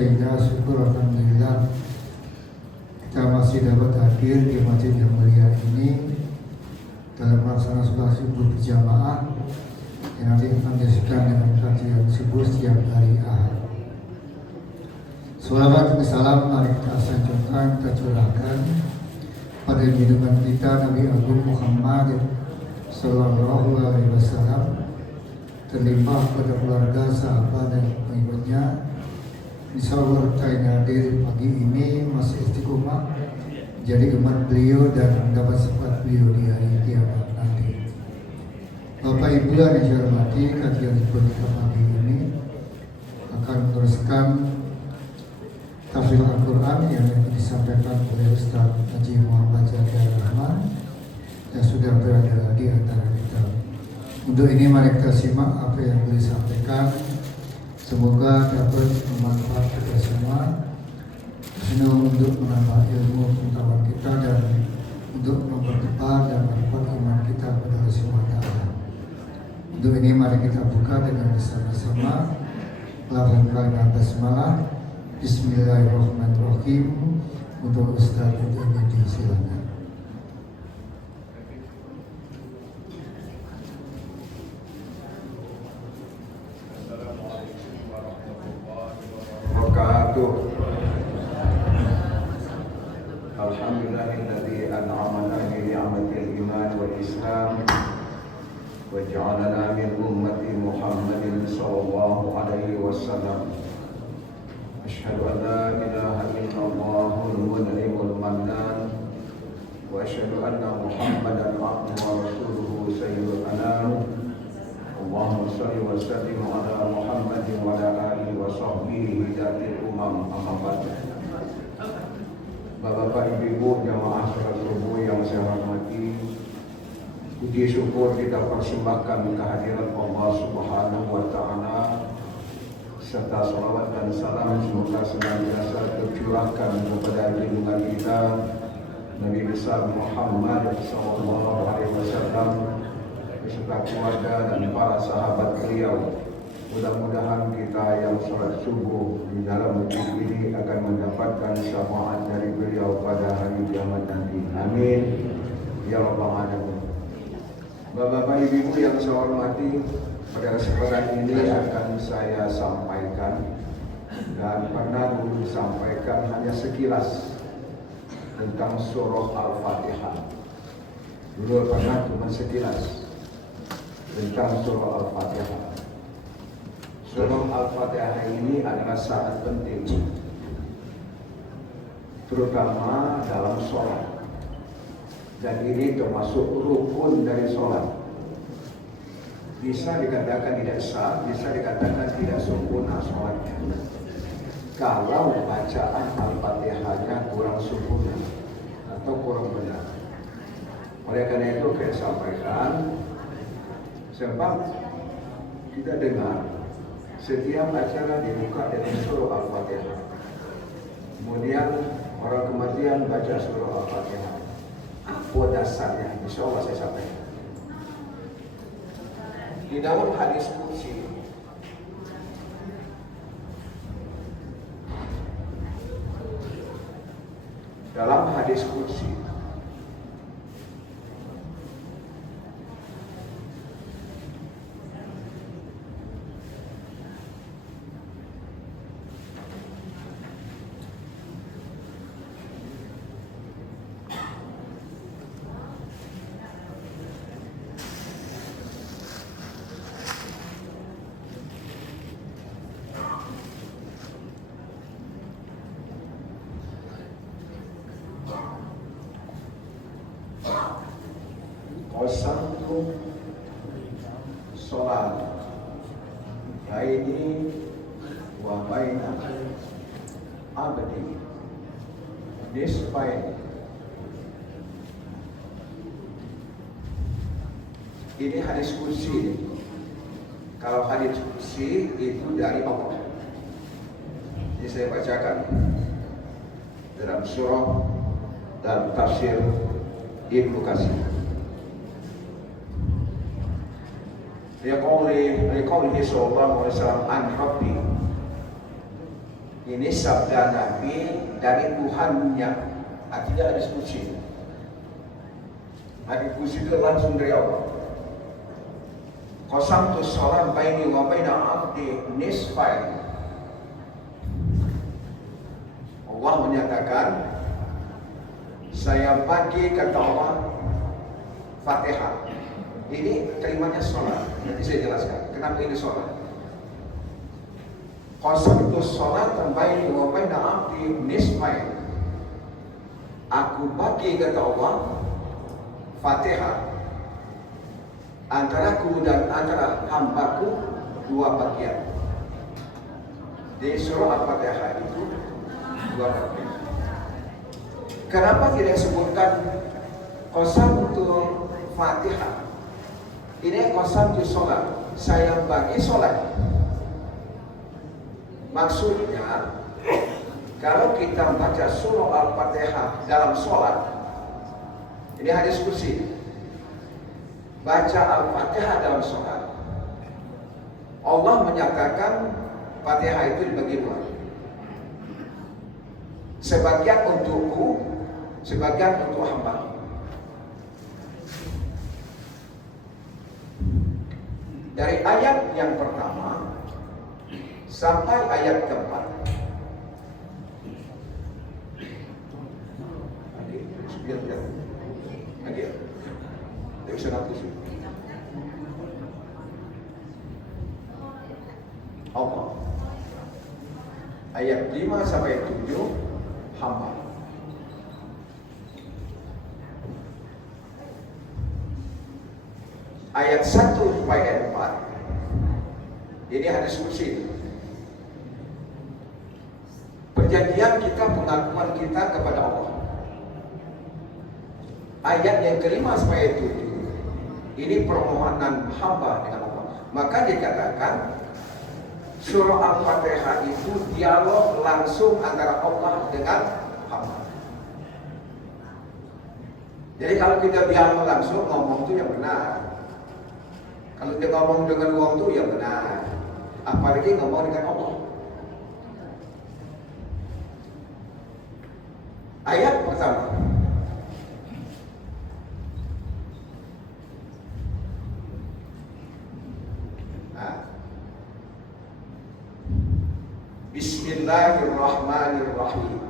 Syukur alhamdulillah kita masih dapat hadir di masjid yang mulia ini dalam melaksanakan sholat subuh berjamaah yang nanti akan disaksikan dengan kajian subuh setiap hari Ahad. Salawat dan salam mari kita sanjungkan, kita curahkan pada junjungan kita Nabi Agung Muhammad Sallallahu Alaihi Wasallam, terlimpah pada keluarga, sahabat dan pengikutnya. Insyaallah kita hadir pagi ini masih istiqomah jadi umat beliau dan mendapat sifat beliau di hari kiamat nanti. Bapak Ibu yang saya hormati, kajian kita pagi ini akan meneruskan tafsir Al-Quran yang disampaikan oleh Ustaz Haji Muhammad Zaki Rahman yang sudah berada di antara kita. Untuk ini mari kita simak apa yang beliau sampaikan. Semoga dapat bermanfaat kita semua, untuk menambah ilmu pengetahuan kita dan untuk mempertebar dan memperkuat iman kita kepada Allah Subhanahu wa Ta'ala. Untuk ini mari kita buka dengan bersama-sama lafaz kalimat basmalah. Bismillahirrahmanirrahim. Untuk Ustaz Edi, silakan. Alhamdulillahilladzi an'amana bi ni'matil iman wal islam wa ja'alana min ummati Muhammadin sallallahu alaihi wasallam. Asyhadu an la ilaha illallahul mun'imul mannan wa asyhadu anna Muhammadan abduhu wa rasuluhu sayyidul anam. Allahumma shalli wa sallim ala Muhammadin wa ala alihi wa sahbihi hidayatul umam, amma ba'd. Bapak Ibu jamaah salat subuh yang saya hormati, puji syukur kita persembahkan kehadiran Allah Subhanahu wa Ta'ala, serta salawat dan salam semoga senantiasa tercurahkan kepada junjungan kita Nabi besar Muhammad sallallahu alaihi wasallam beserta keluarga dan para sahabat beliau. Mudah-mudahan kita yang sholat subuh di dalam masjid ini akan mendapatkan syafaat dari beliau pada hari kiamat nanti. Amin ya rabbal alamin. Bapak Ibu yang saya hormati, pada kesempatan ini akan saya sampaikan dan pernah dulu disampaikan hanya sekilas tentang surah Al-Fatihah. Dulu pernah cuma sekilas tentang surah Al-Fatihah. Surah Al-Fatihah ini adalah sangat penting, terutama dalam sholat, dan ini termasuk rukun dari sholat. Bisa dikatakan tidak sah, bisa dikatakan tidak sempurna sholatnya kalau bacaan Al-Fatihahnya kurang sempurna atau kurang benar. Oleh karena itu saya sampaikan, sebab kita dengar setiap acara dibuka dengan surah Al-Fatihah. Kemudian orang kematian baca surah Al-Fatihah. Apa dasarnya? Insya Allah saya sampaikan. Di dalam hadis qudsi, qasamtu sholat baini wa baina abdi nisfain. Ini hadis qudsi. Kalau hadis qudsi itu dari Allah. Ini saya bacakan dalam surah dan tafsir Ibnu Katsir. لقوله صلى الله عليه وسلم عن ربي Ini sabda Nabi dari Tuhannya, tidak ada diskusi. Hadis kursi itu langsung dari Allah. Qasamtu shalat baini wa baina 'abdi nisfain. Allah menyatakan, saya bagi kata Allah Fatihah. Ini terimanya sholat. Nanti saya jelaskan kenapa ini sholat. Qasamtu shalat baini wa baina 'abdi nisfain. Aku bagi kata Allah Fatihah antaraku dan antara hambaku dua bagian. Di surah Al-Fatihah itu dua bagian. Kenapa tidak disebutkan qasam untuk Fatihah? Ini qasam untuk sholat. Saya bagi sholat. Maksudnya, kalau kita baca surah Al-Fatihah dalam sholat, ini hadis kursi. Baca Al-Fatihah dalam sholat, Allah menyatakan Fatihah itu dibagi dua. Sebagian untukku, sebagian untuk hamba. Dari ayat yang pertama sampai ayat keempat. Dari 100. Allah. Ayat 5 sampai 7 hamba. Ayat 1 sampai ayat 4 ini hadis kursi. Perjanjian kita, pengakuan kita kepada Allah. Ayat yang kelima sampai ayat 7 ini permohonan hamba dengan Allah. Maka dikatakan surah Al-Fatihah itu dialog langsung antara Allah dengan hamba. Jadi kalau kita dialog langsung, ngomong itu yang benar. Kalau dia ngomong dengan uang itu yang benar. Apalagi ngomong dengan Allah. Ayat pertama. Bismillahirrahmanirrahim.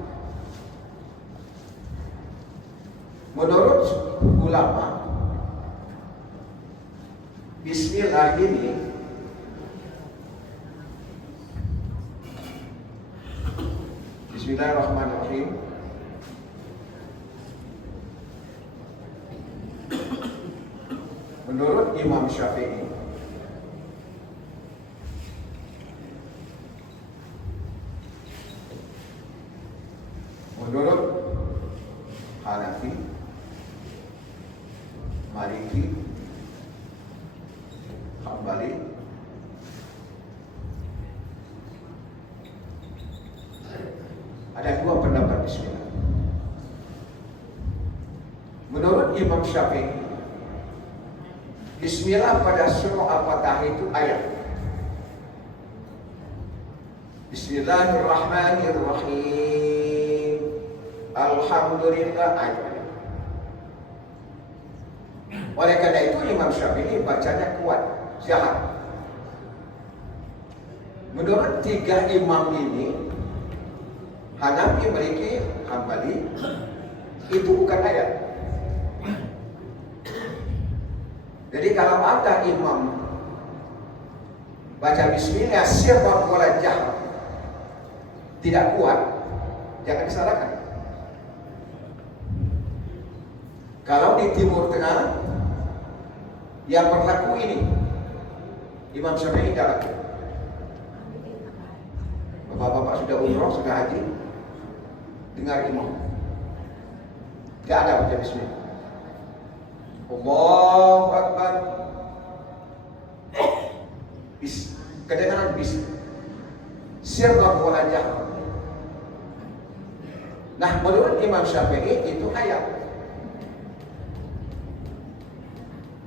Menurut ulama, Bismillah ini Bismillahirrahmanirrahim menurut Imam Syafi'i, menurut Hanafi, Maliki, Hambali, ada dua pendapat Bismillah. Menurut Imam Syafi'i, Bismillah pada surah Al-Fatihah itu ayat. Bismillahirrahmanirrahim. Alhamdulillah ayat. Oleh karena itu Imam Syafi'i bacanya kuat, syahad. Menurut tiga imam ini, Hanafi, Maliki, Hambali, itu bukan ayat. Jadi kalau ada imam baca Bismillah sirran wala jahr tidak kuat, jangan disalahkan. Kalau di Timur Tengah yang berlaku ini, Imam Syafi'i tidak laku. Bapak-bapak sudah umroh, sudah haji, dengar imam, tidak ada baca Bismillah. Allahu Akbar. Kedengaran bis. Sirran wala jahr. Nah, menurut Imam Syafi'i itu ayat.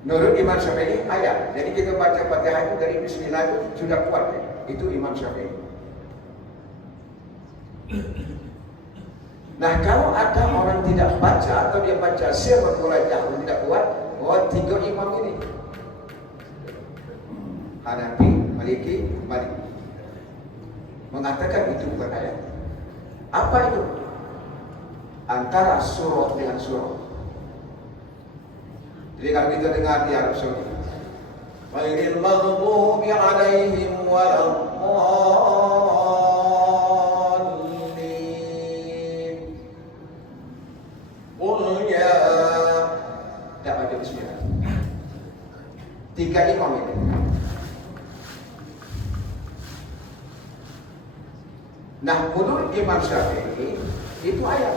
Menurut Imam Syafi'i ayat. Jadi kita baca Fatihah itu dari Bismillah itu sudah kuat ya. Itu Imam Syafi'i. Nah, kalau ada orang tidak baca atau dia baca sirrun murajah tidak kuat, tiga imam ini Hanafi, Maliki, Malik mengatakan itu bukan ayat. Apa itu? Antara surah dengan surah. Jadi kalau kita dengar di Arab Saudi, ghairil maghdubi alaihim waladdallin. Qul ya, tidak ada bismillah. Tiga imam ini. Nah, menurut Imam Syafi'i itu ayat.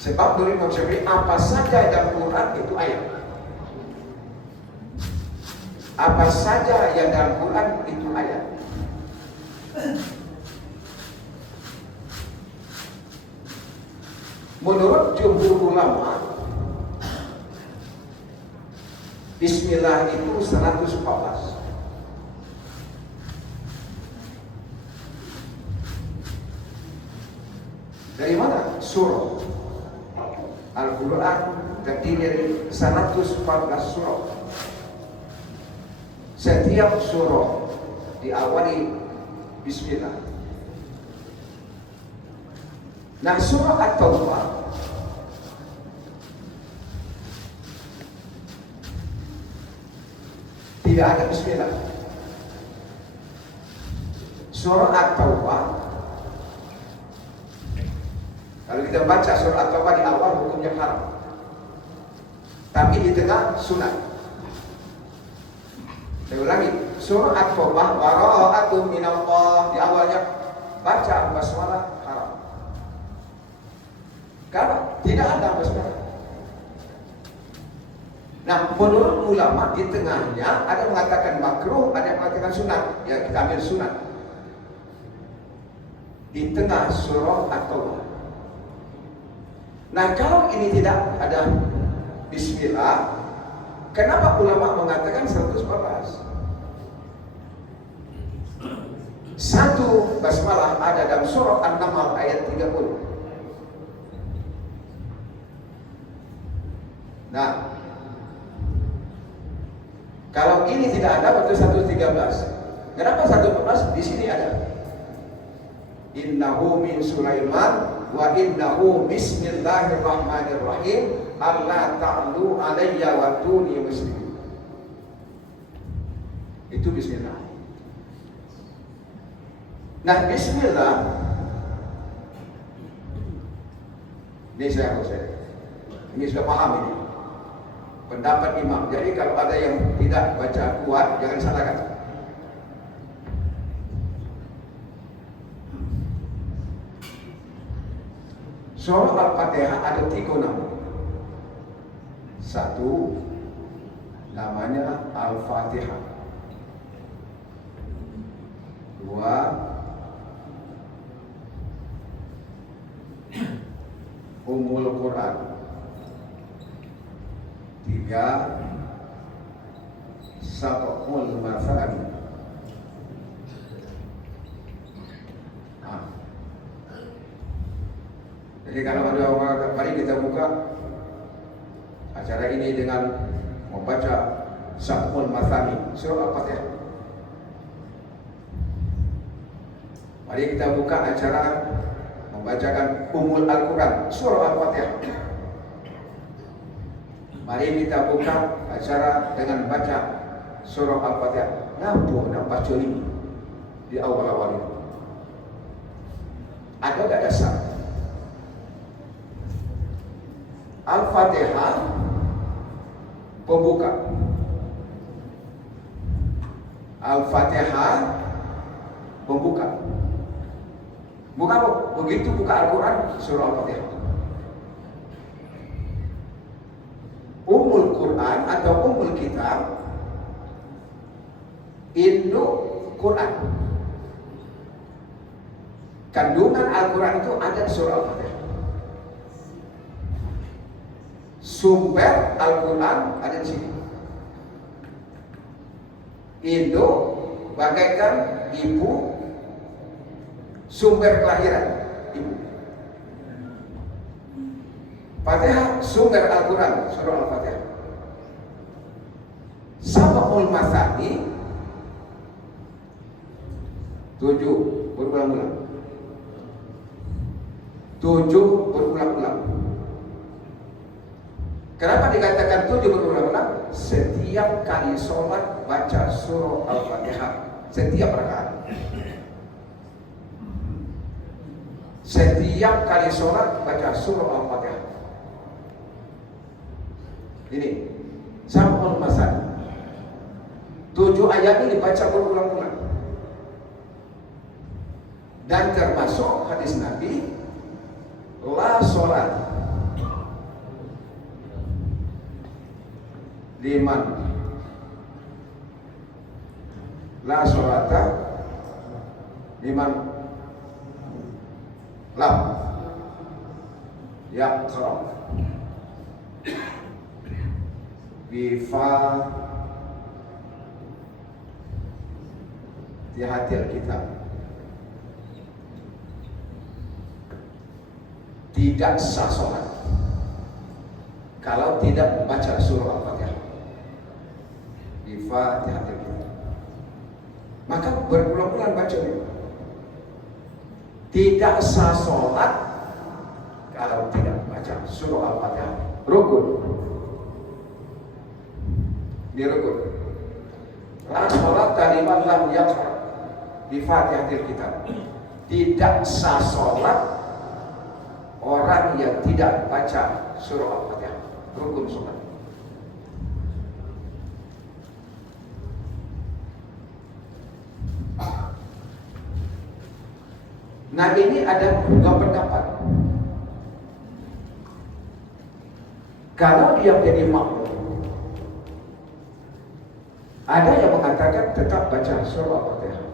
Sebab menurut Imam Syafi'i apa saja dalam Quran itu ayat. Apa saja yang dalam Quran itu ayat. Menurut jumhur ulama, Bismillah itu 114. Dari mana? Surah Al-Quran terdiri dari 114 surah. Setiap surah diawali Bismillah. Nah, surah At-Taubah tidak ada Bismillah. Surah At-Taubah, kalau kita baca surah At-Taubah di awal hukumnya haram, tapi di tengah sunat. Saya ulangi, surah At-Taubah bara'atun minallah, di awalnya baca basmalah haram. Karena tidak ada basmalah. Nah, menurut ulama di tengahnya ada yang mengatakan makruh, ada yang mengatakan sunat. Ya, kita ambil sunat. Di tengah surah At-Taubah. Nah, kalau ini tidak ada Bismillah, kenapa ulama mengatakan 114? Satu basmalah ada dalam surah An-Naml ayat 30. Nah, kalau ini tidak ada berarti 113. Kenapa 114? Di sini ada. Innahu min Sulaiman wa innahu bismillahirrahmanirrahim alla ta'lu alayya wa tuni muslimin. Itu bismillah. Nah, bismillah ini saya ini sudah paham ini pendapat imam. Jadi kalau ada yang tidak baca kuat, jangan salahkan. Surah Al-Fatihah ada 3 nama. Satu, namanya Al-Fatihah. 2, Ummul Quran. 3, Sab'ul Mathani. Jadi kalau ada orang, mari kita buka acara ini dengan membaca Sab'ul Mathani, surah Al-Fatihah. Mari kita buka acara membacakan Ummul Al-Quran, surah Al-Fatihah. Mari kita buka acara dengan baca surah Al-Fatihah. Nak baca ini di awal-awal ini. Ada tak dasar? Al-Fatihah pembuka. Al-Fatihah pembuka. Buka apa? Begitu buka Al-Quran, surah Al-Fatihah. Ummul Quran atau Ummul Kitab, induk Quran. Kandungan Al-Quran itu ada di surah Al-Fatihah. Sumber Al-Quran ada di sini. Induk bagaikan ibu, sumber kelahiran ibu. Fatihah sumber Al-Quran, surah Al-Fatihah. Sab'ul Masani 7 berulang-ulang. 7 berulang-ulang. Kenapa dikatakan 7 berulang-ulang? Setiap kali sholat baca surah Al-Fatihah setiap rakaat. Setiap kali sholat baca surah Al-Fatihah. Ini Sab'ul Masani. 7 ayat ini dibaca berulang-ulang. Dan termasuk hadis Nabi, la sholat liman la sholata liman lam yaqra Fatihatil Kitab. Tidak sah sholat kalau tidak membaca surah Al-Fatihah. Fatihatil Kitab. Maka berulang-ulang baca ini. Tidak sah sholat kalau tidak membaca surah Al-Fatihah. Rukun. Ini rukun. La sholat liman lam yaqra bi Fatihatil Kitab. Tidak sah sholat orang yang tidak baca surah Al-Fatihah. Rukun sholat. Nah, ini ada dua pendapat. Kalau dia menjadi makmum, ada yang mengatakan tetap baca surah Al-Fatihah.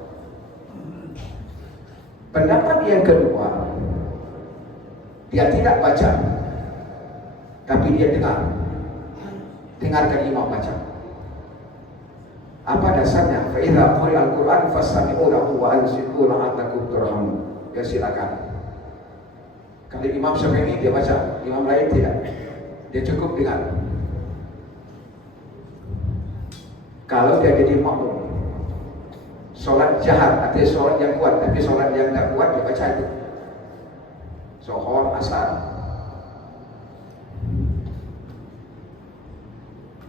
Pendapat yang kedua, dia tidak baca, tapi dia dengarkan imam baca. Apa dasarnya? Fa idza quri'a al-Qur'an fastami'u lahu wa ansitu la'allakum turhamun. Ya silakan. Kalau imam Syafi'i dia baca, imam lain tidak. Dia cukup dengar. Kalau dia jadi makmum, sholat jahar, artinya sholat yang kuat, tapi sholat yang tidak kuat dia baca itu. Zuhur, asar.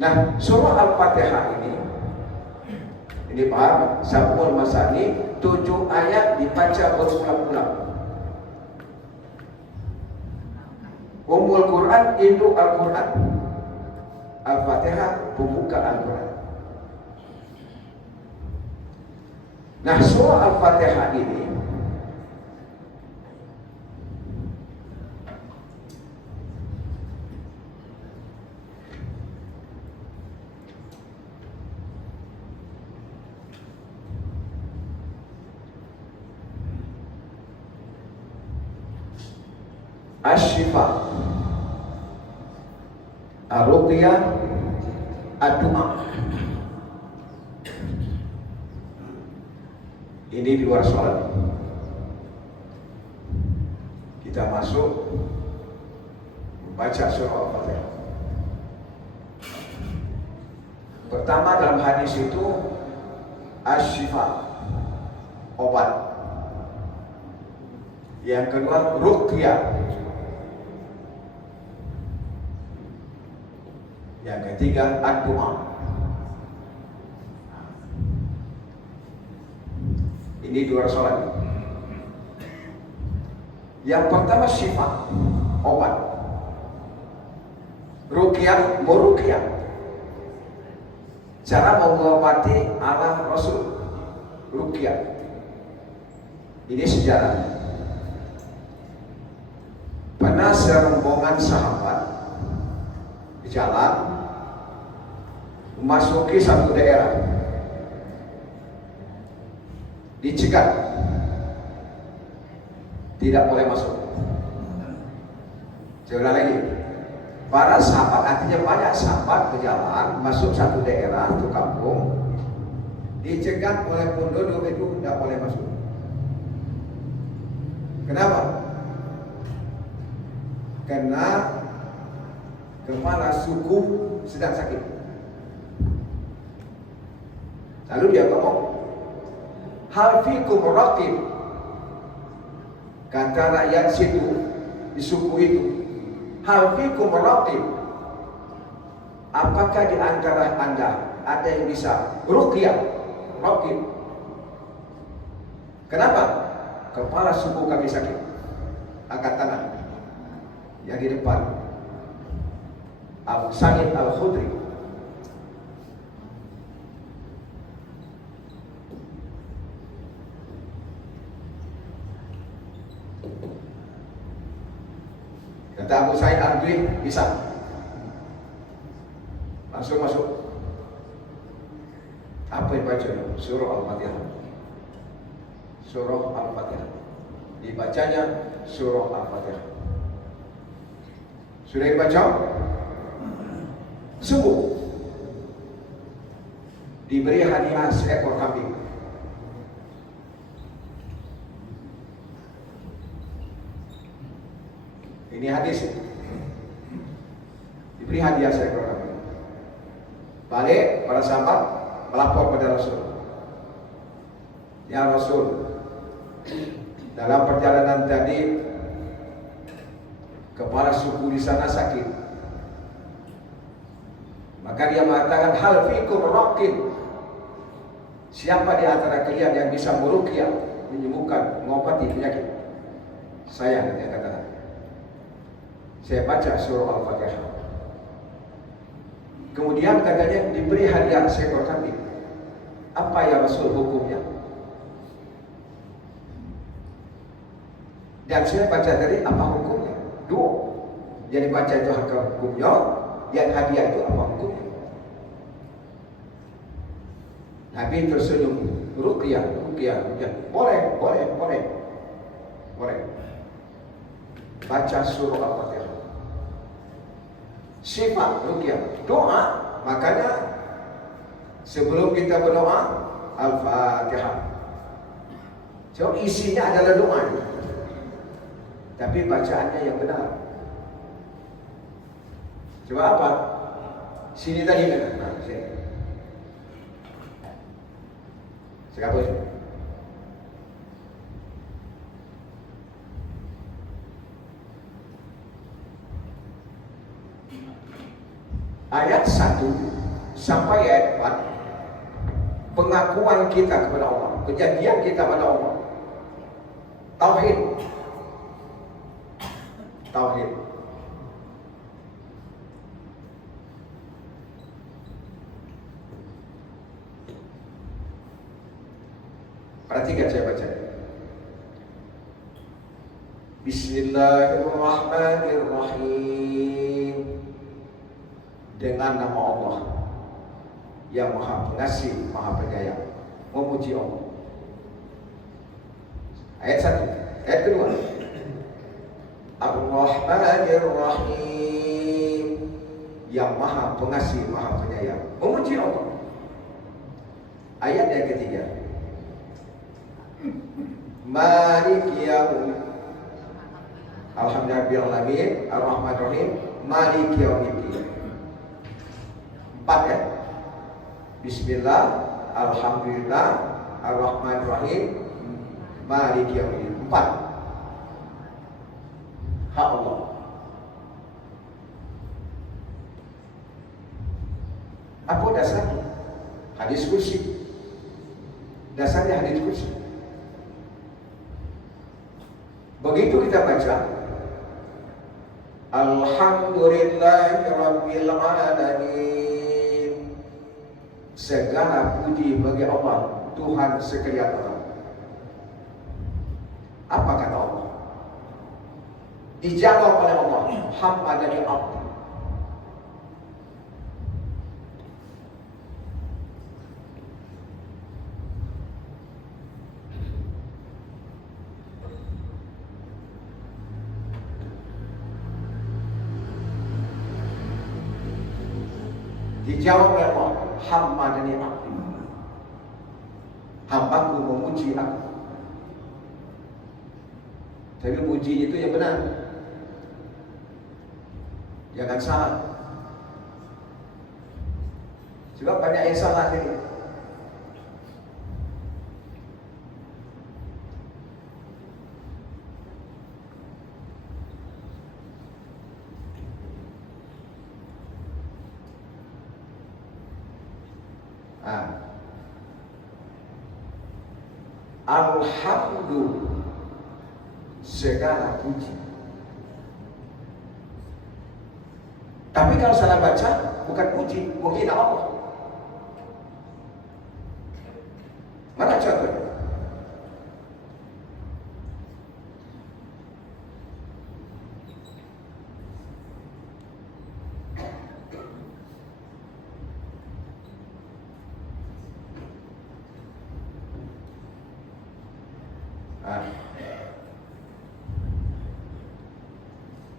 Nah, surah Al-Fatihah ini paham? Sab'ul Masani 7 ayat dibaca berulang-ulang. Ummul Quran, induk Al-Quran. Al-Fatihah, pembuka Al-Quran. Nah, surah Al-Fatihah ini Asy-Syifa, Ar-Ruqyah, Ad-Du'a. Ini di luar sholat. Kita masuk membaca surah Al-Fatihah. Pertama dalam hadis itu Asy-Syifa, obat. Yang kedua Ruqyah. Yang ketiga Ad-Du'a. Ini di luar sholat. Yang pertama syifa, obat. Ruqyah, muruqyah. Cara mengobati ala Rasul. Ruqyah. Ini sejarah. Pernah serombongan sahabat di jalan memasuki satu daerah, dicegat, tidak boleh masuk. Saya ulang lagi, para sahabat, artinya banyak sahabat berjalan masuk satu daerah, satu kampung, dicegat oleh penduduk itu tidak boleh masuk. Kenapa? Karena kepala suku sedang sakit. Lalu dia ngomong, hal fikum raqib. Kata rakyat situ, di suku itu, hal fikum raqib. Apakah di antara anda ada yang bisa ruqyah? Raqib. Kenapa? Kepala suku kami sakit. Angkat tangan. Yang di depan, Abu Sa'id Al-Khudri. Kata Abu Sa'id Al-Khudri, bisa. Langsung masuk. Apa yang baca? Surah Al-Fatihah. Surah Al-Fatihah. Dibacanya Surah Al-Fatihah. Sudah dibaca? Sembuh. Diberi hadiah seekor kambing. Ini hadis. Diberi hadiah seekor kambing. Balik para sahabat melapor pada Rasul. Ya Rasul, dalam perjalanan tadi kepala suku di sana sakit. Maka dia mengatakan, hal fikum raqib. Siapa di antara kalian yang bisa meruqyah, menyembuhkan, mengobati penyakit? Saya, nanti katakan. Saya baca surah Al-Fatihah. Kemudian katanya diberi hadiah seekor kambing. Apa ya Rasul hukumnya? Dan saya baca tadi apa hukumnya? Dua. Yang dibaca itu hukumnya, yang hadiah itu apa hukumnya? Nabi tersenyum. Ruqyah. Boleh. Baca surah Al-Fatihah. Sifat ruqyah, doa. Makanya sebelum kita berdoa, Al-Fatihah. So isinya adalah doa. Tapi bacaannya yang benar. Coba apa? Sini tadi kan? Nah, sini. Sekapus. Ayat 1 sampai ayat 4, pengakuan kita kepada Allah, kejadian kita kepada Allah. Tauhid. Perhatikan saya baca. Bismillahirrahmanirrahim. Dengan nama Allah yang Maha Pengasih, Maha Penyayang. Memuji Allah. Ayat 1. Ayat kedua. Ar-Rahmanir-Rahim, yang Maha Pengasih, Maha Penyayang. Memuji Allah. Ayat yang ketiga. Maliki yaumiddin. Alhamdulillahirabbil alamin, Ar-Rahmanir-Rahim, Maliki yaumiddin. 4 ya. Bismillah, Alhamdulillah, Ar-Rahmanir-Rahim, Maliki yaumiddin. 4. Hak Allah. Apa dasarnya? Hadis kursi. Dasarnya hadis kursi. Begitu kita baca, Alhamdulillahirabbil alamin. Segala puji bagi Allah, Tuhan sekalian alam. Apa kata Allah? Dijawab oleh Allah, hamdani abdi. Dijawab oleh Allah, hamdani abdi. Hambaku memuji aku. Tapi puji itu yang benar. Jangan salah. Sebab banyak yang salah ini. Alhamdulillah, segala puji. Tapi kalau salah baca, bukan puji, menghina Allah. Mana contohnya?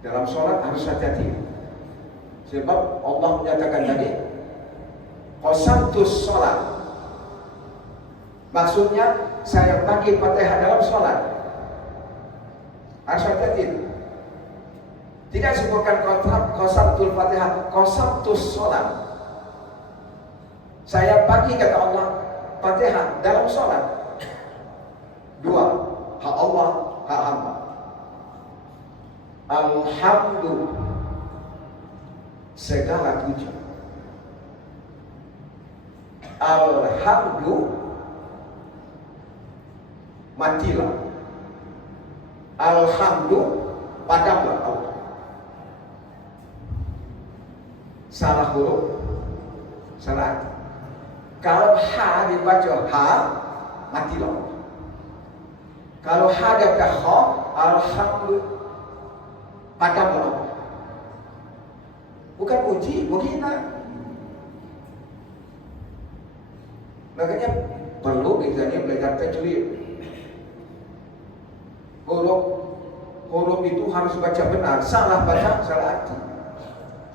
Dalam sholat harus hati-hati. Sebab Allah menyatakan tadi qasamtus sholat. Maksudnya saya bagi Fatihah dalam sholat. Harus hati-hati. Tidak sebutkan qasamtul Fatihah, qasamtus sholat. Saya bagi, kata Allah, Fatihah dalam sholat. Dua, hak Allah, hak hamba. Alhamdulillah, segala puji. Alhamdulillah, matilah. Alhamdulillah, padamlah Allah. Salah huruf, salah. Kalau ha dibaca ha, matilah Allah. Kalau ha dibaca ha, alhamdulillah, padamlah Allah. Bukan puji, menghina. Makanya perlu kita ini belajar tajwid. Huruf itu harus baca benar. Salah baca, salah arti.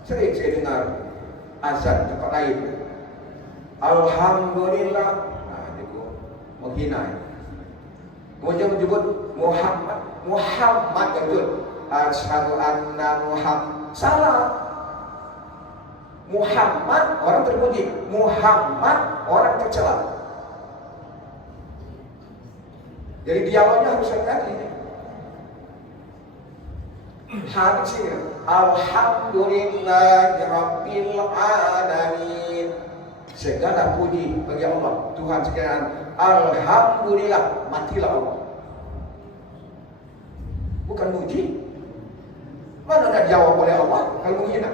Sering saya dengar azan tempat lain. Alhamdulillah. Nah, itu menghina. Kemudian menyebut Muhammad betul. Asyhadu anna Muhammad. Salah. Muhammad orang terpuji, Muhammad orang tercela. Jadi dialognya harus hati-hati. Hadis ini, Alhamdulillahirabbil alamin. Segala puji bagi Allah, Tuhan sekalian. Alhamdulillah, matilah Allah. Bukan puji. Mana nak jawab oleh Allah kalau menghina?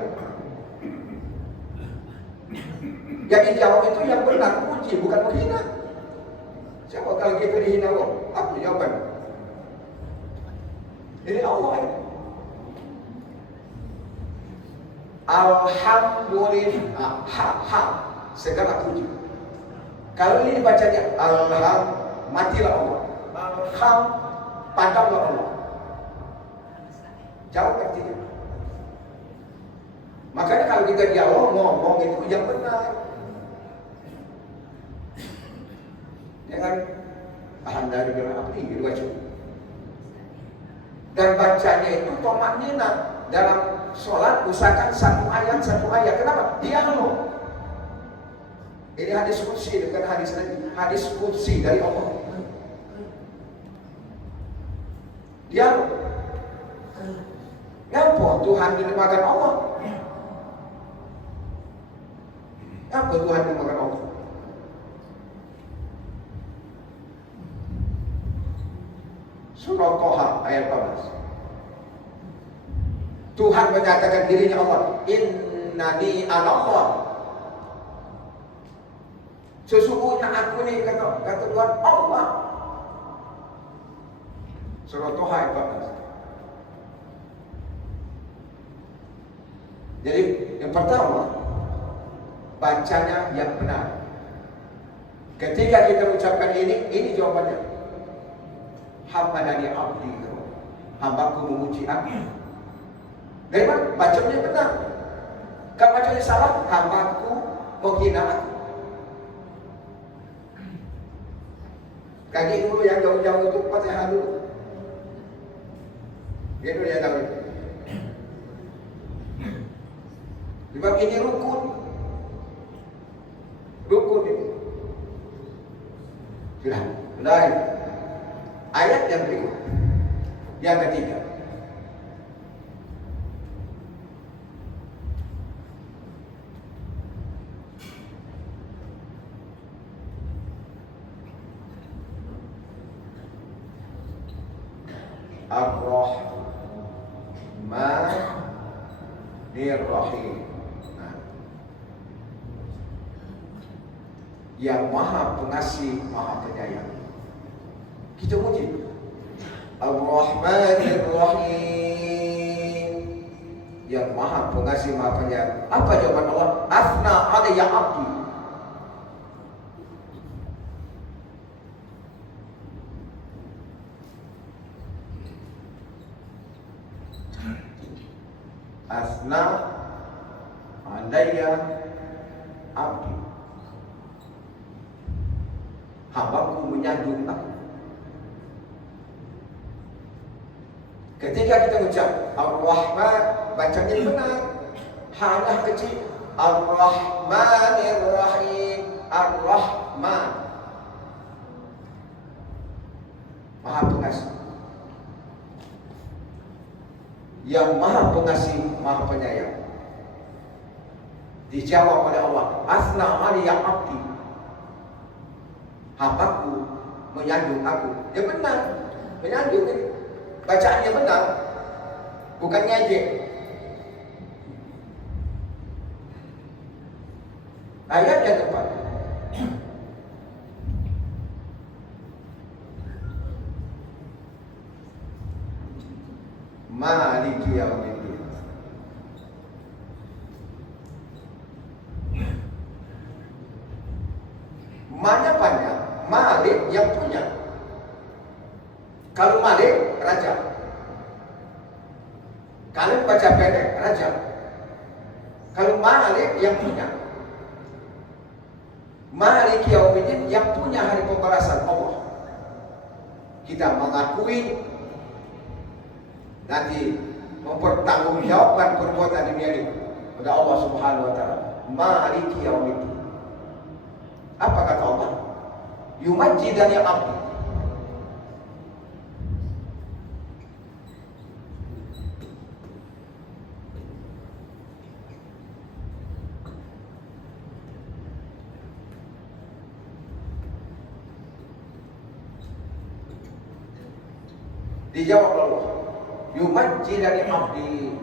Yang dijawab itu yang benar, puji, bukan menghina. Siapa kalau kita dihina Allah? Apa jawaban? Ini Allah ya. Alhamdulillah, segala puji. Kalau ini dibacanya matilah Allah. Padamlah Allah. Jauh artinya. Makanya kalau kita dialog ngomong itu yang benar. Jangan alhamdulillah gitu baca. Dan bacanya itu tomaknina dalam sholat, usahakan satu ayat. Kenapa? Dialog. Ini hadis kursi, bukan hadis lagi. Hadis kursi dari Allah. Dialog. Ngapa Tuhan dinamakan Allah? Ngapa Tuhan dinamakan Allah? Surah Toha ayat 14. Tuhan menyatakan dirinya Allah. Innani anallah. Sesungguhnya aku ini kata Tuhan Allah. Surah Toha ayat 14. Jadi yang pertama, bacanya yang benar. Ketika kita ucapkan ini jawabannya. Hamdani abdi, hambaku memuji aku. Dari mana? Bacanya benar. Kalau bacanya salah, hambaku menghina aku. Kaki dulu yang jauh-jauh itu Fatihah dulu. Dia dulu yang tahu. Sebab ini rukun. Rukun ini. Sudah. Lain. Ayat yang berikut. Yang ketiga. Ar-Rahmanir Rahim. Yang Maha Pengasih, Maha Penyayang. Kita muji Ar-Rahmanir Rahim, yang Maha Pengasih, Maha Penyayang. Apa jawaban Allah? Asna alayya abdi. Asna alayya abdi. Hambaku menyanjung aku. Ketika kita ucap Ar-Rahman, bacanya benar. Hanya kecil. Ar-Rahmanir Rahim. Ar-Rahman, Maha Pengasih. Yang Maha Pengasih, Maha Penyayang. Dijawab oleh Allah, Asna alayya abdi. Hambaku menyanjung aku. Ya benar, menyanjung ini. Bacaannya benar, bukan ngejek. Ayat yang keempat. Maliki yaumiddin. Mana banyak? Malik yang punya. Kalau Malik, raja. Kalau baca pendek, raja. Kalau Malik yang punya. Malik yaumiddin, yang punya hari pembalasan, Allah. Kita mengakui nanti mempertanggungjawabkan perbuatan dunia ini pada Allah Subhanahu wa taala. Malik yaumiddin. Apa kata Allah? Yumajjidani abdi. Dijawab Allah, yumajjidani abdi.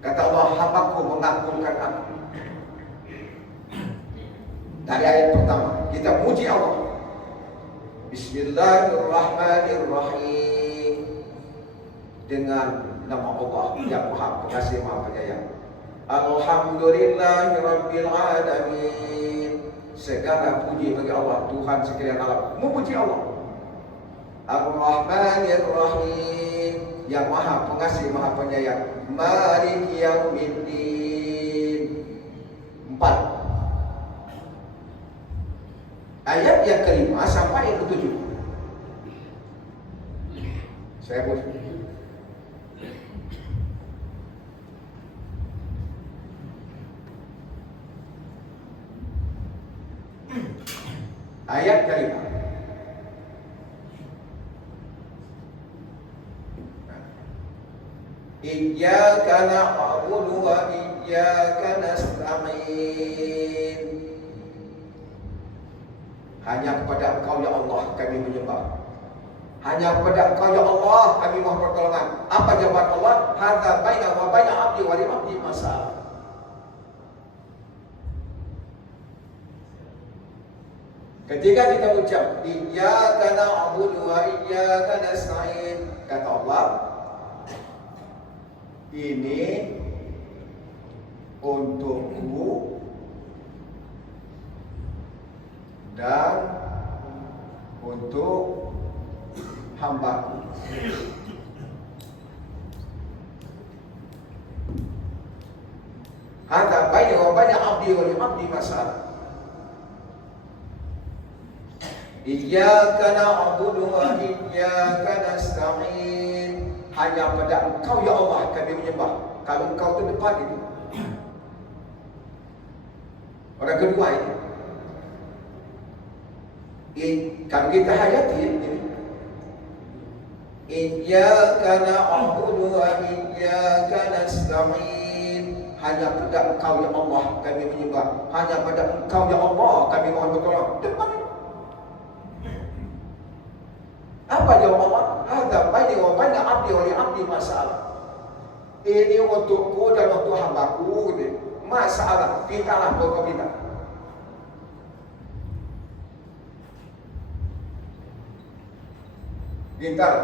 Kata Allah, hambaku mengagungkan aku. Dari ayat pertama, kita muji Allah. Bismillahirrahmanirrahim. Dengan nama Allah yang Maha Pengasih, Maha Penyayang. Alhamdulillahirabbil alamin. Segala puji bagi Allah, Tuhan sekalian alam. Memuji Allah. Ar-Rahmanir-Rahim, yang Maha Pengasih, Maha Penyayang. Maliki yaumiddin. 4. Ayat yang kelima sampai yang ketujuh. Saya pun ayat kelima. Iyyaka na'budu wa iyyaka nasta'in. Hanya kepada Engkau ya Allah kami menyembah. Hanya kepada Engkau ya Allah kami mohon pertolongan. Apa jawaban Allah? Hadza baina wa baina abdi wa li abdi masal. Ketika kita ucap iyyaka na'budu wa iyyaka nasta'in, kata Allah, ini untukku dan untuk hambaku. Hadza baina wa baina abdi wa li abdi masal. Iyyaka na'budu wa iyyaka nasta'in. hanya pada Engkau ya Allah kami menyembah. Kalau Engkau itu depan itu. Orang kedua ini. Kalau kita hayati ini. Iyyaka na'budu wa iyyaka nasta'in. Hanya pada Engkau ya Allah kami menyembah. Hanya pada Engkau ya Allah kami mohon pertolongan. Depan ini. Apa jawab Allah? Hadza baini wa baina 'abdi wa li 'abdi masalah. Ini untukku dan untuk hambaku. Masalah, pintalah pokok kita. Pintar.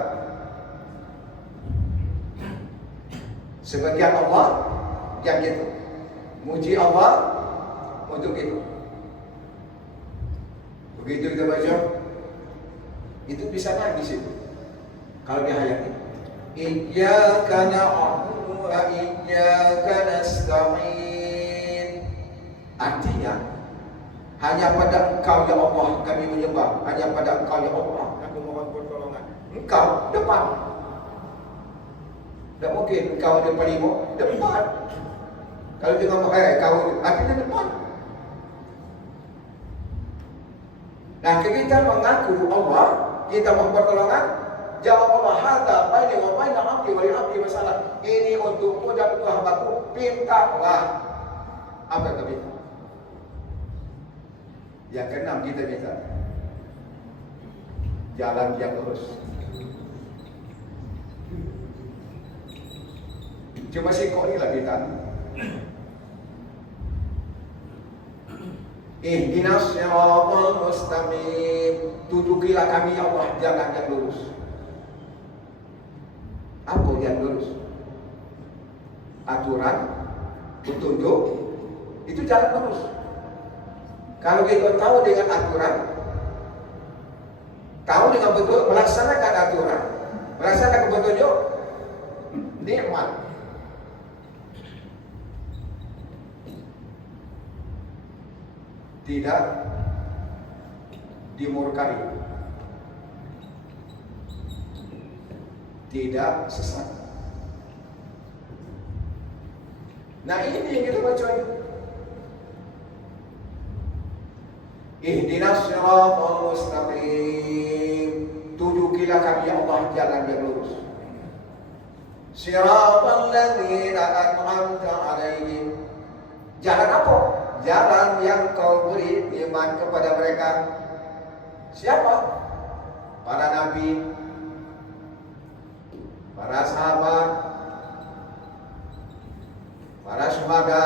Sebagian Allah yang gitu. Muji Allah untuk itu. Begitu kita baca, itu bisa nangis itu. Kalau dihayati. Iyyaka na'budu wa iyyaka nasta'in. Artinya hanya pada Engkau ya Allah kami menyembah. Hanya pada Engkau ya Allah kami mohon pertolongan. Engkau depan. Tidak mungkin Engkau depan ibu, depan. Kalau dia ngomong kau artinya depan. Nah, kita mengaku Allah, kita mohon pertolongan. Jawab Allah, hadza baini wa baina 'abdi wa li 'abdi masalah. Ini untukku dan untuk hambaku, pintalah. Apa yang kita? Yang keenam kita minta jalan yang lurus. Cuma sikok ni lah kita. Ihdinas siratal mustaqim. Tunjukilah kami ya Allah jalan yang lurus. Apa yang lurus? Aturan, petunjuk, itu jalan lurus. Kalau kita tahu dengan aturan, tahu dengan betul, melaksanakan aturan, melaksanakan petunjuk, nikmat. Tidak dimurkai, tidak sesat. Nah, ini yang kita baca itu. Ihdinas siratal mustaqim. Tunjukilah kami ya Allah jalan yang lurus. Siratal ladzina an'amta 'alaihim. Jalan apa? Jalan yang kau beri iman kepada mereka. Siapa? Para nabi, para sahabat, para syuhada,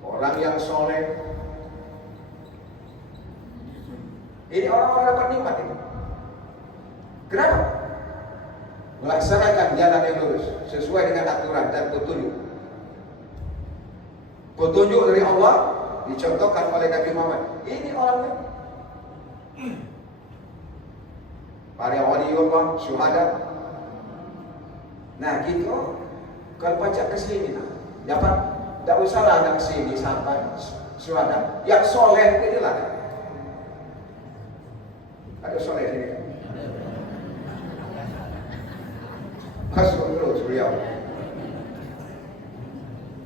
orang yang soleh. Ini orang-orang dapat nikmat ini. Kenapa? Melaksanakan jalan yang lurus sesuai dengan aturan dan petunjuk. Petunjuk dari Allah dicontohkan oleh Nabi Muhammad. Ini orangnya. Para waliullah, syuhada. Nah, gitu. Kalau baca ke sini, dapat. Tak usahlah nak sini sampai syuhada. Yang soleh ini lah. Ada soleh sini kan? Masuk terus beliau.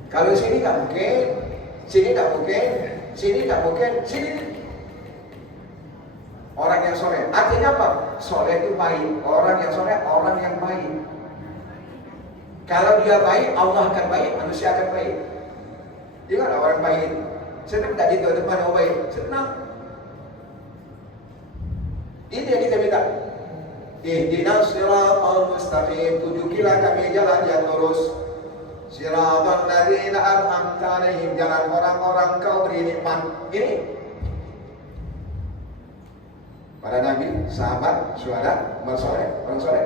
Kalau sini tak mungkin, sini tak mungkin, sini tak mungkin, sini. Orang yang soleh, artinya apa? Soleh itu baik. Orang yang soleh, orang yang baik. Kalau dia baik, Allah akan baik, manusia akan baik. Dia kan orang baik. Senang tak gitu depan orang baik? Senang. Ini yang kita minta. Ihdinas siratal mustaqim. Tunjukilah kami jalan yang lurus. Siratal ladzina an'amta 'alaihim. Jalan orang-orang kau beri nikmat. Ini para nabi, sahabat, syuhada, orang soleh, orang soleh.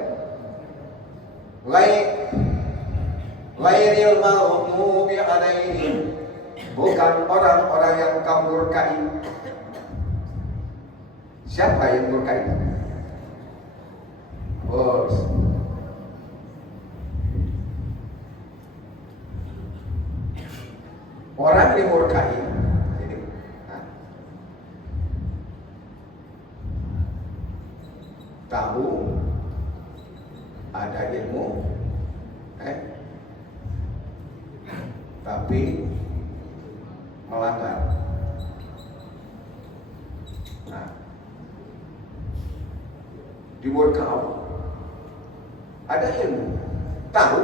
Ghairil maghdubi 'alaihim. Bukan orang-orang yang kau murkai. Siapa yang murkai? Bos. Orang dimurkai ini, tahu ada ilmu, tapi melanggar. Nah, dimurkai Allah. Ada ilmu, tahu,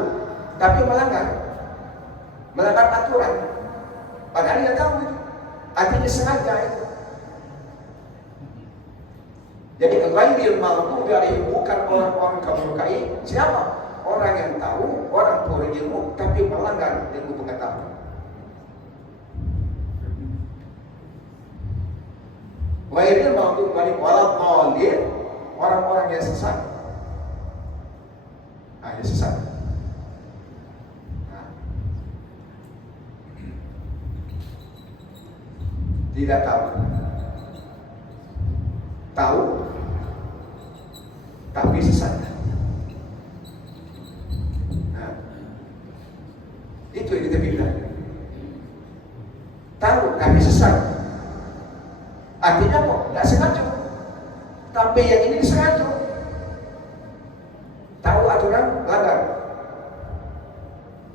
tapi melanggar aturan. Padahal dia tahu itu, artinya sengaja itu. Jadi ghairil maghdubi alaihim, bukan orang-orang kemurkai. Siapa? Orang yang tahu, orang berilmu, tapi melanggar ilmu pengetahuan. Ghairil maghdubi alaihim waladhdallin, orang-orang yang sesat. Yang sesat. Tidak tahu, tapi sesat. Nah, itu yang kita bilang. Tahu tapi sesat. Artinya kok nggak sengaja. Tapi yang ini disengaja. Tahu aturan, langgar.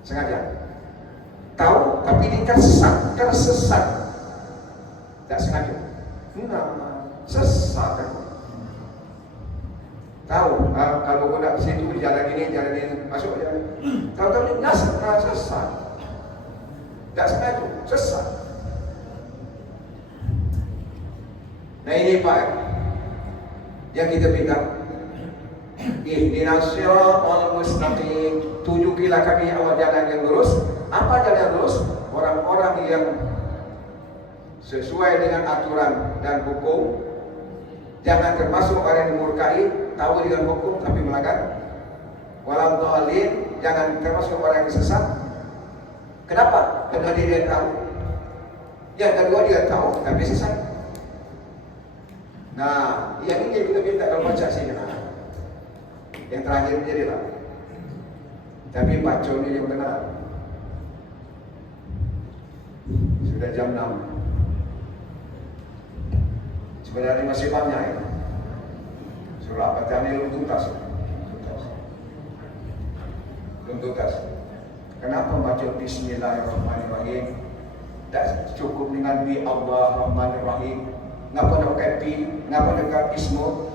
Sengaja. Tahu tapi ini tersesat. Tidak sengaja. Sesat kan. Tahu kalau kau nak ke situ jalan ini masuk aja. Tahu nggak sesat. Tidak sengaja, sesat. Nah ini Pak, yang kita minta, ihdinas siratal mustaqim, tunjukilah kami awal jalan yang lurus. Apa jalan yang lurus? Orang-orang yang sesuai dengan aturan dan hukum. Jangan termasuk orang yang dimurkai, tahu dengan hukum tapi melanggar. Waladhdallin, jangan termasuk orang yang sesat. Kenapa? Karena dia tahu. Yang kedua dia tahu tapi sesat. Nah, yang ini kita minta kalau baca sini. Yang terakhir dia lah. Tapi baca ini yang benar. Sudah jam 6. Sebenarnya masih banyak ya. Surah Al-Fatihah belum tuntas. Kenapa baca Bismillahirrahmanirrahim? Tak cukup dengan Bi Allah Rahmanir Rahim. Ngapa nak pakai Bi? Ngapa nak pakai Ismu?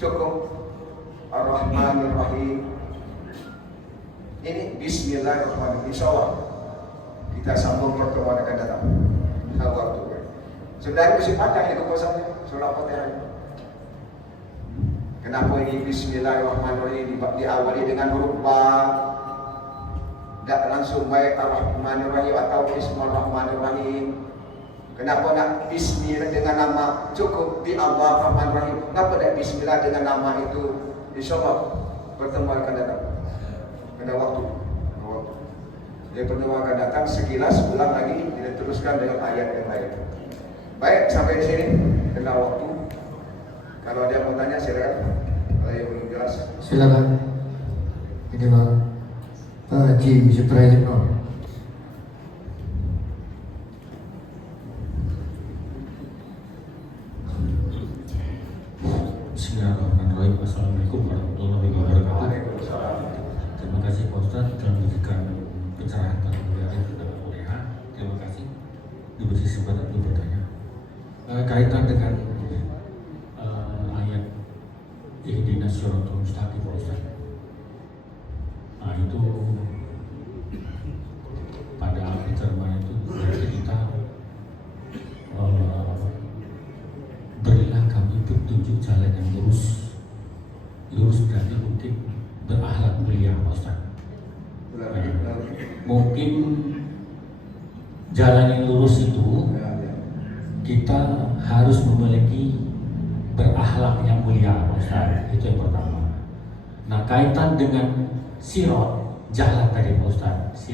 Cukup Ar-Rahmanir Rahim. Ini Bismillahirrahmanirrahim. InsyaAllah kita sambung pertemuan akan datang. Waktu. Sebenarnya masih panjang itu kosannya surah Al-Fatihah. Kenapa ini Bismillahirrahmanirrahim diawali dengan huruf Ba? Tak langsung baik Ar-Rahmanirrahim atau Bismillahirrahmanirrahim. Kenapa nak Bismillah dengan nama cukup Bi Allah Rahmanirrahim? Kenapa nak Bismillah dengan nama itu? InsyaAllah pertemuan akan datang. Pada waktu. Dia pertemuan akan datang sekilas ulang lagi kita teruskan dengan ayat yang lain. Baik, sampai di sini kena waktu. Kalau ada yang mau tanya silakan. Kalau yang belum jelas silakan. Ini Pak Haji Suprayitno. Bismillahirrahmanirrahim. Assalamualaikum warahmatullahi wabarakatuh. Waalaikumsalam. Terima kasih Pak Ustadz telah memberikan pencerahan tentang budaya kepada Korea. Terima kasih diberi kesempatan untuk bertanya. Kaitan dengan ayat ihdinas siratal mustaqim Pak Ustadz. Nah itu pada akhir terjemahan itu berarti kita berilah kami petunjuk jalan yang lurus. Lurus berarti mungkin berakhlak mulia Pak Ustadz. Mungkin jalan yang lurus itu kita harus memiliki berakhlak yang mulia Pak Ustadz. Itu yang pertama. Nah kaitan dengan sirot, jalan tadi Pak Ustadz,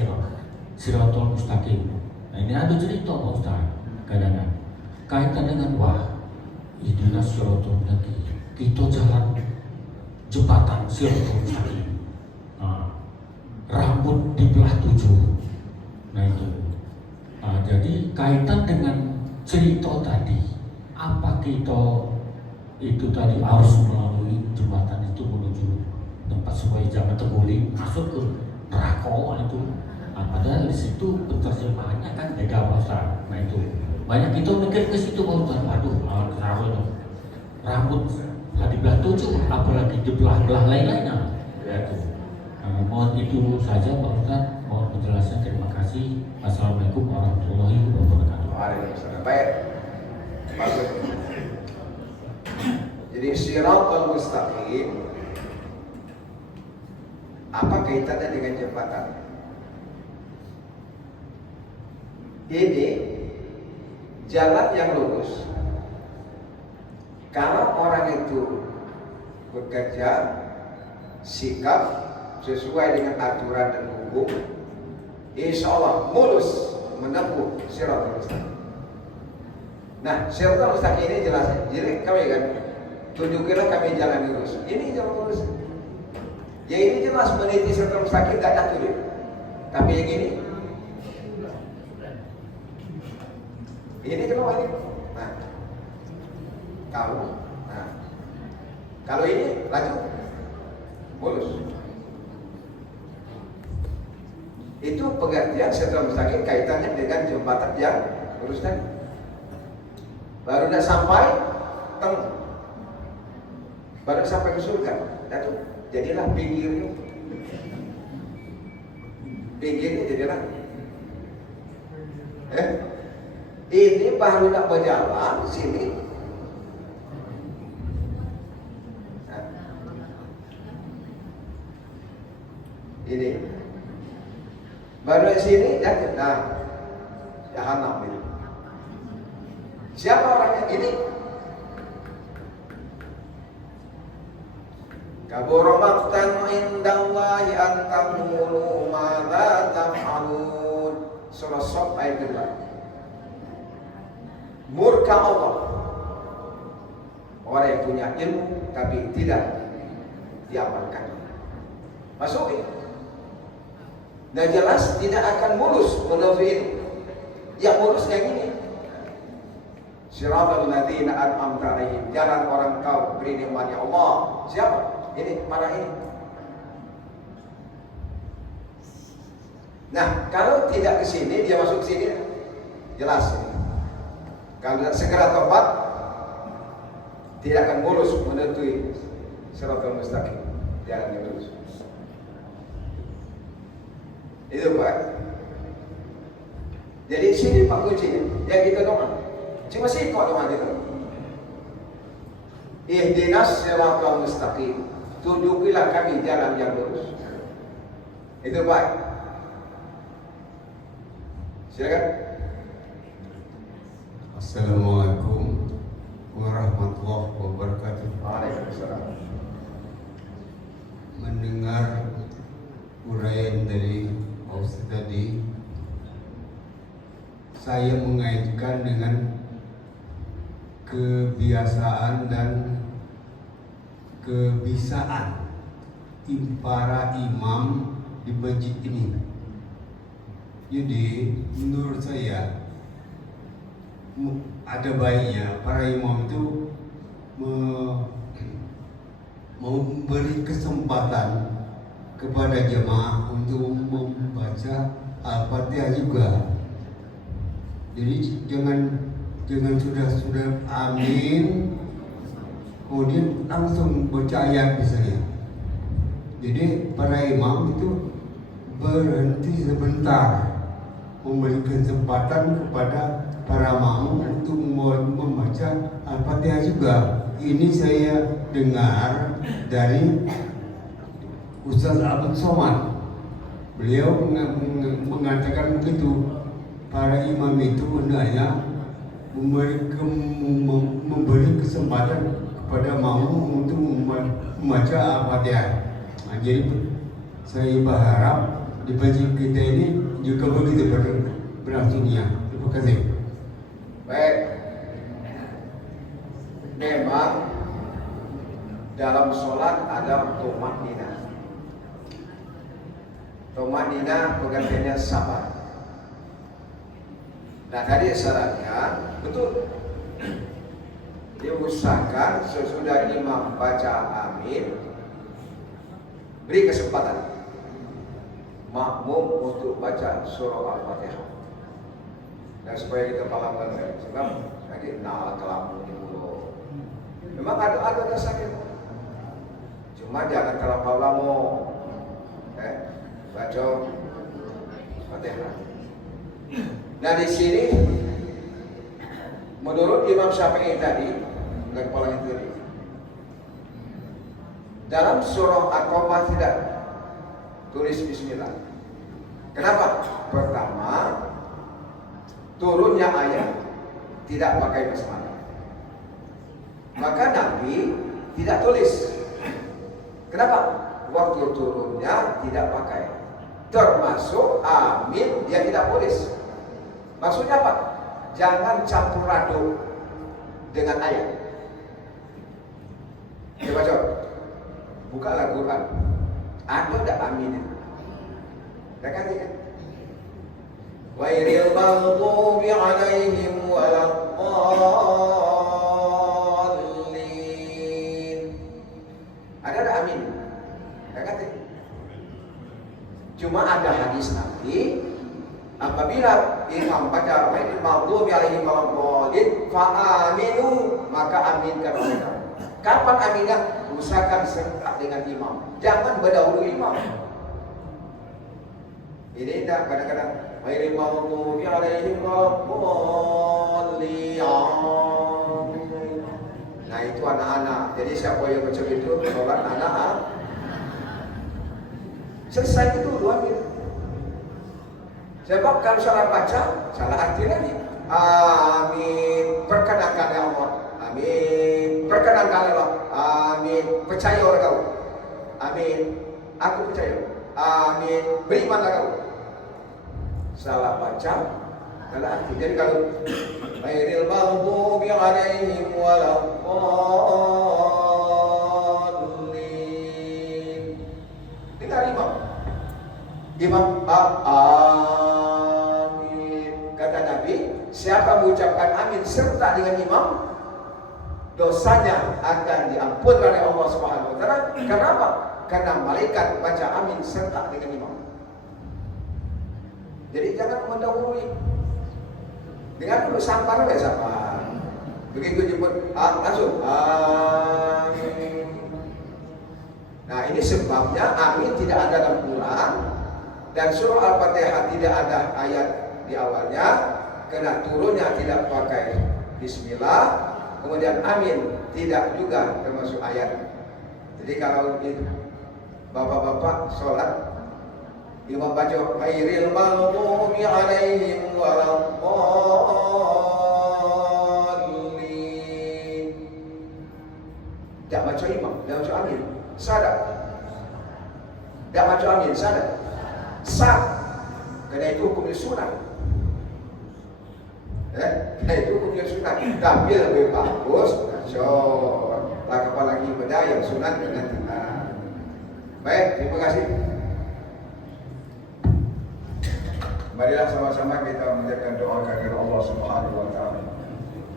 siratul mustaqim. Nah ini ada cerita Pak Ustadz. Kadang-kadang kaitan dengan ihdinas siratal mustaqim. Kita jalan jembatan siratal mustaqim. Nah, rambut dibelah 7. Nah itu. jadi kaitan dengan cerita tadi, apa kita itu tadi harus melalui jembatan itu menuju tempat supaya jangan terguling masuk ke neraka itu. Nah, padahal di situ penerjemahannya kan beda bahasa. Nah itu banyak kita mikir ke situ kalau aduh rambut lah di belah tujuh, apalagi di belah lain-lainnya. Ya itu. Mohon itu saja Pak Ustadz. Mohon penjelasan. Terima kasih. Assalamualaikum warahmatullahi wabarakatuh. Waalaikumsalam. Baik. Bagus. Jadi Shiratal Mustaqim apa kaitannya dengan jembatan? Ini jalan yang lurus. Kalau orang itu bekerja sikap sesuai dengan aturan dan hukum, insya Allah mulus menempuh Shiratal Mustaqim. Nah, Shiratal Mustaqim ini jelas. Jadi kami kan tunjukilah kami jalan lurus. Ini jalan lurus. Ya ini jelas meniti Shiratal Mustaqim tidak ada tulis. Tapi yang ini kenapa ini? Nah, kalau ini laju mulus. Itu pengertian Shiratal Mustaqim kaitannya dengan jembatan yang lurus tadi. Baru tidak sampai baru sampai ke surga. Jadilah pinggirnya jadilah ini baru nak berjalan sini. Nah, ini baru di sini jatuh. Nah, jahanam ini. Siapa orangnya ini? Kabura maqtan indallahi an taqulu ma la taf'alun. Surah Shaf ayat 2. Murka Allah orang yang punya ilmu tapi tidak diamalkan. Masukin. Nah jelas tidak akan mulus menuju ini. Yang mulus yang ini. Shiratal ladzina an'amta 'alaihim, jalan orang kau beri nikmatnya Allah. Siapa? Ini para ini. Nah, kalau tidak ke sini dia masuk sini jelas ini. Kalau tidak segera tobat tidak akan mulus menuju Shiratal Mustaqim, jalan yang lurus. Itu Pak. Jadi sini Pak kuncinya yang kita doa. Cuma sih kok doa itu. Ihdinas Shiratal Mustaqim, tunjukilah kami jalan yang lurus. Itu Pak. Silakan. Assalamualaikum warahmatullahi wabarakatuh. Waalaikumsalam. Mendengar uraian dari Ustaz tadi, saya mengaitkan dengan kebiasaan dan kebisaan para imam di masjid ini. Jadi menurut saya ada baiknya para imam itu memberi kesempatan kepada jemaah untuk membaca Al-Fatihah juga. Jadi jangan sudah amin kemudian langsung baca ayat misalnya. Jadi para imam itu berhenti sebentar, memberi kesempatan kepada para makmum untuk membaca Al-Fatihah juga. Ini saya dengar dari Ustaz Abdul Somad. Beliau mengatakan begitu. Para imam itu hendaknya memberi kesempatan kepada makmum untuk membaca Al-Fatihah. Nah, jadi saya berharap di masjid kita ini juga begitu berlangsungnya. Terima kasih. Baik. Memang dalam sholat ada tumanina. Tumanina pengertiannya sabar. Nah tadi syaratnya betul, diusahakan sesudah imam baca amin, beri kesempatan makmum untuk baca surah Al-Fatihah. Dan supaya kita paham sebab lagi kelamu di mulut. Memang ada dasarnya. Cuma jangan terlampau lama. Baca Fatihah. Nah di sini menurut Imam Syafi'i tadi, kepala itu dalam surah At-Taubah tidak tulis bismillah. Kenapa? Pertama, turunnya ayat tidak pakai basmalah. Maka Nabi tidak tulis. Kenapa? Waktu turunnya tidak pakai. Termasuk amin dia tidak tulis. Maksudnya apa? Jangan campur aduk dengan ayat. Kita baca. Bukalah Quran. Ada tak amin itu? Dah kata kan? Ghairil maghdubi alaihim waladdallin. Ada tak amin? Dah kata. Cuma ada hadis Nabi, apabila imam baca ghairil maghdubi alaihim waladdallin fa aminu, maka aminkan mereka. Kapan aminnya? Usahakan serentak dengan imam. Jangan berdahulu imam. Ini tak kadang-kadang ghairil maghdubi alaihim waladdallin. Nah itu anak-anak. Jadi siapa yang baca itu sholat anak. Selesai itu dua amin. Sebab kalau salah baca, salah arti lagi. Amin. Perkenankan ya Allah. Amin. Perkenankan ya Allah. Amin. Percaya orang kau. Amin. Aku percaya. Amin. Berimanlah kau. Salah baca, salah arti. Jadi kalau ghairil maghdubi alaihim waladdallin, dengar imam amin. Kata Nabi, siapa mengucapkan amin serta dengan imam, dosanya akan diampuni oleh Allah Subhanahu wa taala. Kenapa? Karena malaikat baca amin serta dengan imam. Jadi jangan mendahului. Dengar dulu sampar ya sampar. Begitu jemput langsung amin. Nah ini sebabnya amin tidak ada dalam Quran dan surah Al-Fatihah tidak ada ayat di awalnya, karena turunnya tidak pakai bismillah. Kemudian amin tidak juga termasuk ayat. Jadi kalau bapak-bapak sholat, imam baca ghairil maghdubi alaihim waladdallin, tak baca imam, tak baca amin, sadar. Tak baca amin, sadar. Sah. Karena itu hukumnya sunat. Karena itu hukumnya sunat. Tapi lebih bagus baca lagi pada yang sunat dengan kita. Baik, terima kasih. Marilah sama-sama kita menjaga doa kepada Allah Subhanahu wa taala.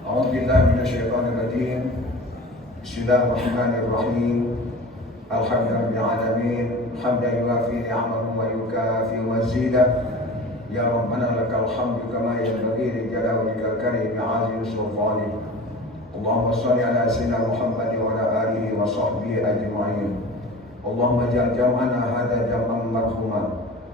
A'udzubillahi minasyaitonir rajim. Bismillahirrahmanirrahim. Alhamdulillahil alamin. Hamdan yuwafi ni'amahu wa yukafi mazidah. Ya Rabbana lakal hamdu kama yanbaghi li jalali wajhikal karim 'azimi sultanik. Allahumma shalli ala sayyidina Muhammad wa ala alihi wa sahbihi ajma'in. Allahumma ja'al jam'ana hadha jam'an marhuman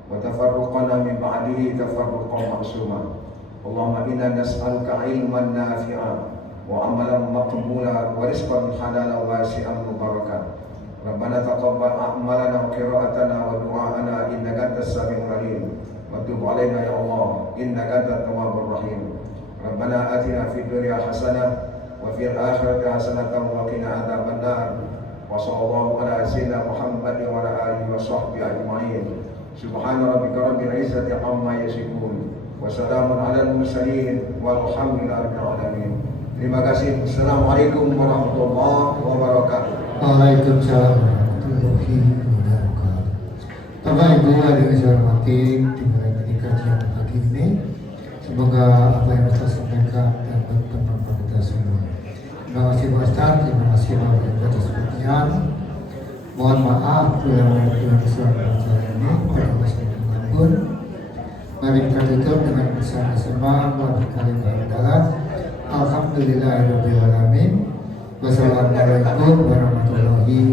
wa tafarruqana min ba'dihi tafarruqan ma'suma. Allahumma inna nas'aluka ilman nafi'an wa amalan maqbula wa rizqan halalan wasi'an mubarakan. Rabbana taqabbal a'malana wa qira'atana wa du'a'ana innaka antas samiul alim wa tub 'alaina ya Allah innaka antat tawwabur rahim. Rabbana atina fid dunya hasanah wa fil akhirati hasanatan wa qina adzabannar. Wa sallallahu ala sayyidina Muhammad wa ala alihi wa sahbihi ajma'in. Subhana rabbika rabbil izzati amma yasifun wa salamun alal mursalin walhamdulillahi rabbil alamin. Terima kasih. Assalamualaikum warahmatullahi wabarakatuh. Waalaikumsalam warahmatullahi wabarakatuh. Bapak Ibu yang saya hormati, dimulai dari kajian pagi ini. Semoga apa yang Ustaz sampaikan dapat bermanfaat kita semua. Terima kasih Pak Ustaz, terima kasih Pak Ustaz atas perhatian. Mohon maaf bila melakukan kesalahan acara ini pada kesempatan pun. Mari kita tutup dengan bersama-sama melalui kalimat adalah Alhamdulillahirobbilalamin. Wassalamualaikum warahmatullahi wabarakatuh.